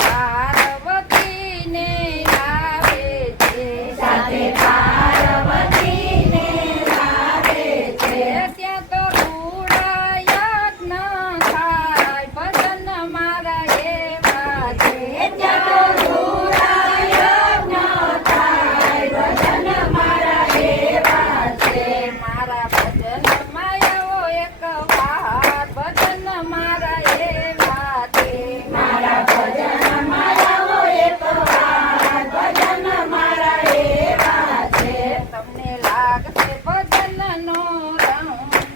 પાર્વતીને લાવે છે, સાથે પાર્વતીને લાવે છે. ત્યાં તો રૂડ યજ્ઞ થાય, ભજન મારા એવા છે. ત્યાં તો રૂડ યજ્ઞ થાય, ભજન મારા એવા છે. મારા ભજનમાં એવો એક વાર, ભજન મારા એવા છે. મારા ભજનમાં આવો એક વાર, ભજન મારા એવા છે. તમને લાગશે ભજનનો રંગ,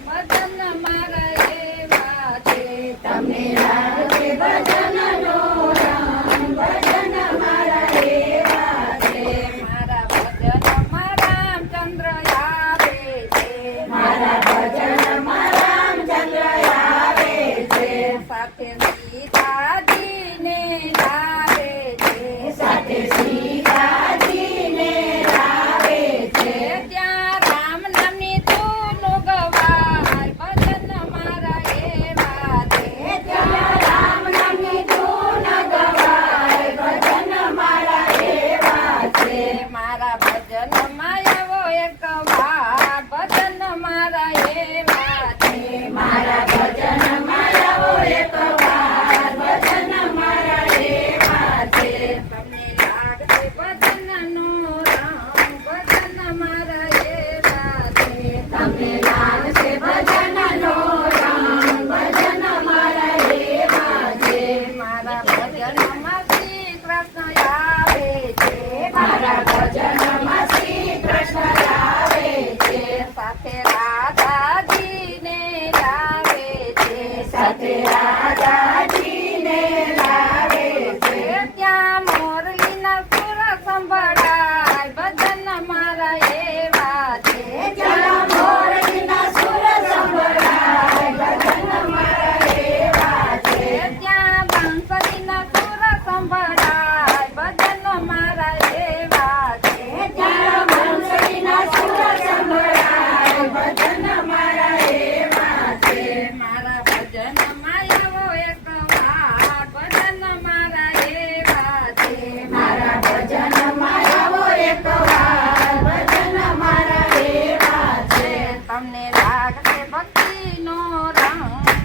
ભજન મારા એવા છે. તમને લાગશે ભજનનો રંગ, ભજન મારા એવા છે. મારા ભજનમાં રામચંદ્ર આવે છે, મારા ભજનમાં રામચંદ્ર આવે છે. સાથે સીતાજીને લાવે છે, સાથે સીતાજીને લાવે છે. ત્યાં રામ નામની ધૂન ગવાય, ભજન મારા એવા છે. ત્યાં રામ નામની ધૂન ગવાય, ભજન મારા એવા છે. મારા ભજનમાં એવો એક વાર, ભજન મારા એવા છે. મારા ભજનમાં આવો એક વાર, ભજન મારા એવા છે. તમને લાગશે ભજનનો રંગ, ભજન મારા એવા છે. તમને લાગશે ભજનનો રંગ, ભજન મારા એવા છે. મારા ભજનમાં શ્રી કૃષ્ણ આવે છે, મારા ભજનમાં શ્રી કૃષ્ણ આવે છે. સાથે રાધાજીને લાવે છે, સાથે રાધાજીને લાવે છે. ત્યાં મોરલીના સુર સંભળાય, ભજન મારા એવા છે. જ્યાં મોરલીના સુર સંભળાય, ભજન મારા એવા છે. ત્યાં બંસરીના સુર સંભળાય, ભજન મારા એવા છે. ત્યાં બંસરીના સુર સંભળાય, ભજન મારા એવા છે. મારા ભજનમાં એવો એક વાર, ભજન મારા એવા છે. મારા ભજનમાં આવો એક વાર, ભજન મારા એવા છે. તમને લાગશે ભક્તિનો રંગ,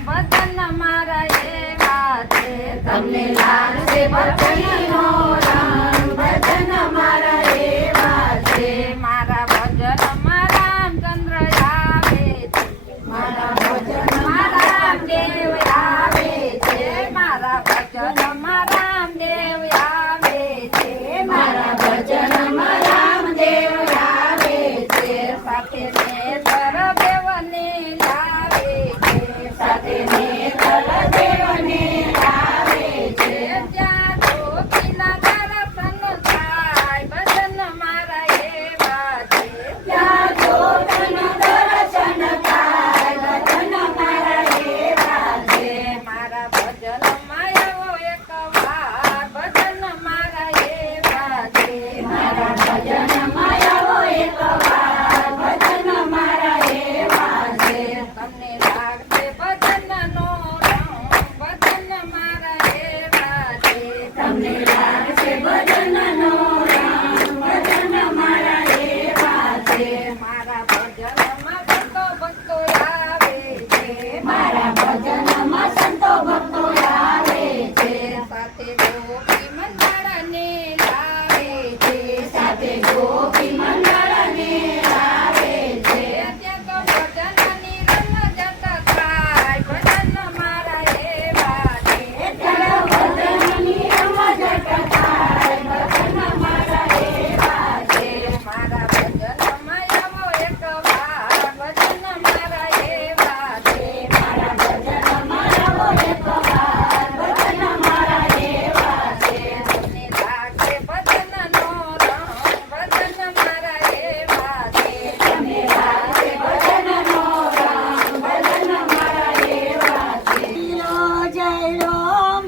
ભજન મારા એવા છે. તમને લાગશે ભક્તિનો રંગ, ભજન મારા એવા છે. મારા ભજનમાં રામચંદ્ર આવે છે, મારા ભજનમાં રામદેવ આવે છે. મારા ભજનમાં રામદેવ આવે છે. મારા ભજનમાં રામદેવ આવે છે. સાથે નેત્ર દેવને લાવે છે, સાથે નેત્ર દેવને લાવે છે. ત્યાં ગોપીના દર્શન થાય, ભજન મારા એવા છે. ત્યાં જોતન દર્શન થાય, ભજન મારા એવા છે. મારા ભજનમાં એવો એક વાર, ભજન મારા એવા છે. મારા ભજનમાં આવો એક વાર, ભજન મારા એવા છે. તમને લાગશે ભજનનો રંગ, ભજન મારા એવા છે. તમને લાગશે ભજનનો રંગ, ભજન મારા એવા છે. મારા ભજનમાં સંતો ભક્તો આવે છે, મારા ભજનમાં સંતો ભક્તો આવે છે. સાથે ગોપી મંડળને લાવે છે. સાથે ગોપી મંડળને લાવે છે. ત્યાં તો ભજનની રમઝટ થાય, ભજન મારા એવા છે. ત્યાં ભજનની રમઝટ થાય, ભજન મારા એવા છે. મારા ભજનમાં એવો એક વાર, ભજન મારા એવા છે. મારા ભજનમાં આવો એક વાર, ભજન મારા એવા છે. તમને લાગશે ભજનનો રંગ, ભજન મારા એવા છે. તમને લાગશે ભજનનો રંગ, ભજન મારા એવા છે. હીરો જયલો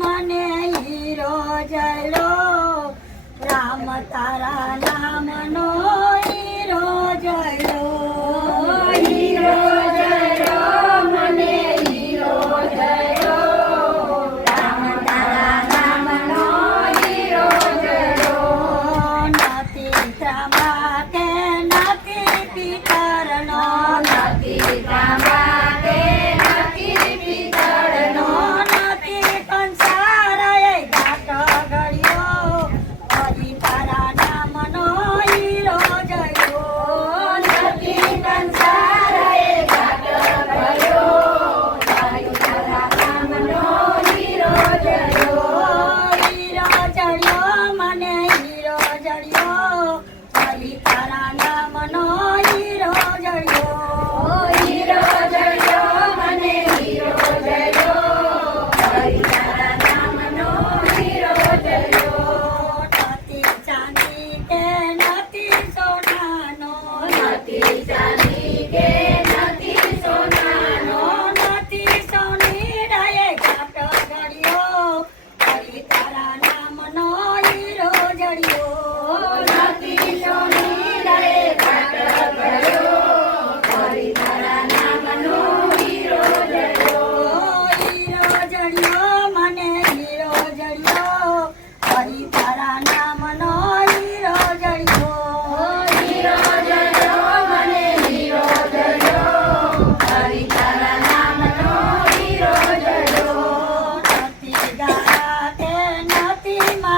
મને હીરો જયલો, રામ તારા નામનો હીરો જયલો. હીરો જયલો મને હીરો જયલો, રામ તારા નામનો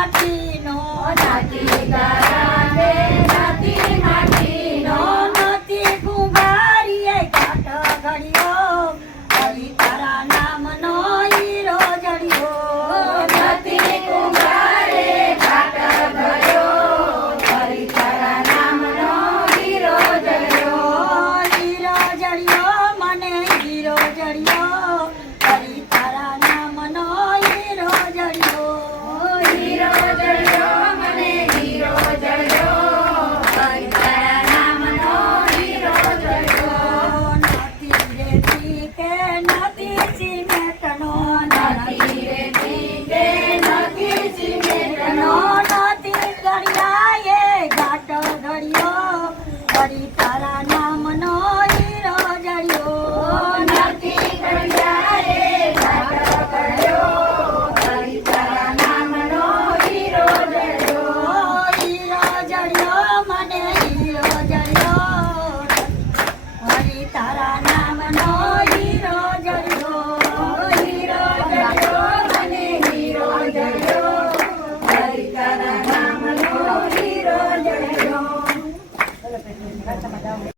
માટીનો નાતી ગારાને નાતી માટીનો નથી કુંભારીએ કાટ ઘડ્યો હરી તારા નામનો હીરો જડ્યો નથી કુંભારે ઘાટ ભર્યો હરી તારા નામનો હીરો જડ્યો હીરો જડ્યો મને હીરો જડ્યો હરી તારા નામનો હીરો જડ્યો હીરો જડ્યો